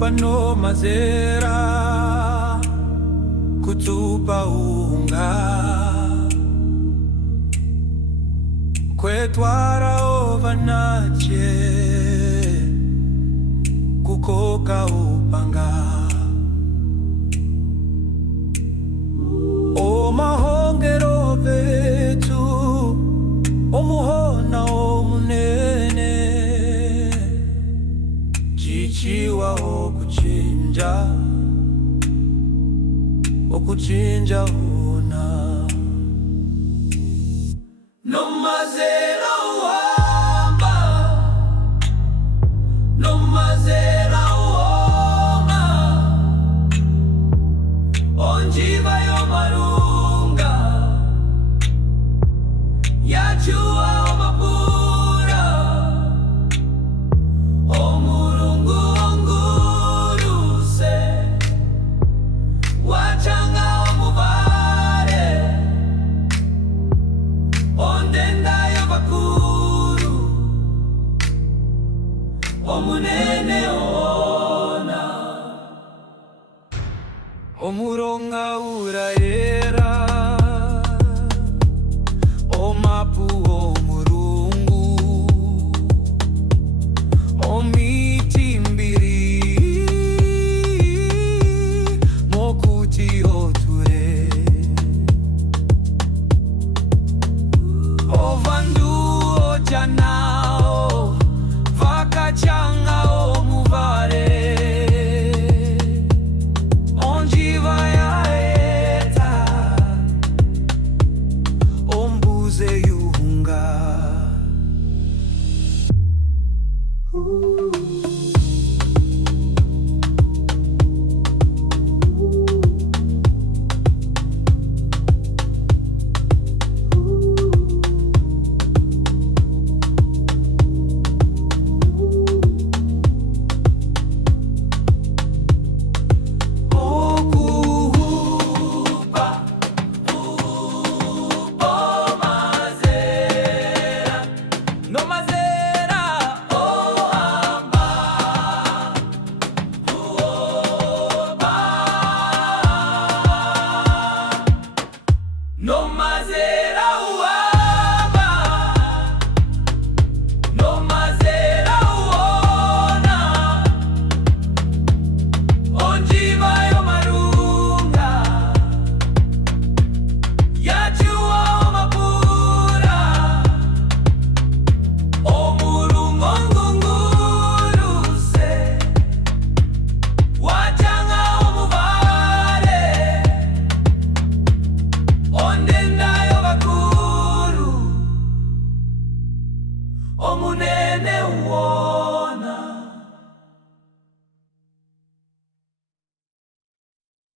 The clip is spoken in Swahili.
pano mazera kutupa unga kwetwara ovanache kukoka upanga omahongero vetu omuhona omunene chichiwa okuchinja una nomazera uwamba nomazera uwonga onjiva yomarunga yachuwa omapura omurungu onguruse wachanga omuvare ondenda yobakuru omunene ona omuronga urayera omapu omurungu omitimbiri mokuti oture ovandu ojanao vakachanga omuvare onjiva yaeta ombuze yuhunga nomazera uwamba nomazera uwona onjiva yomarunga yachuwa omapura omurungu ongunguruse wachanga omuvare ondenda yobakuru omunene uwo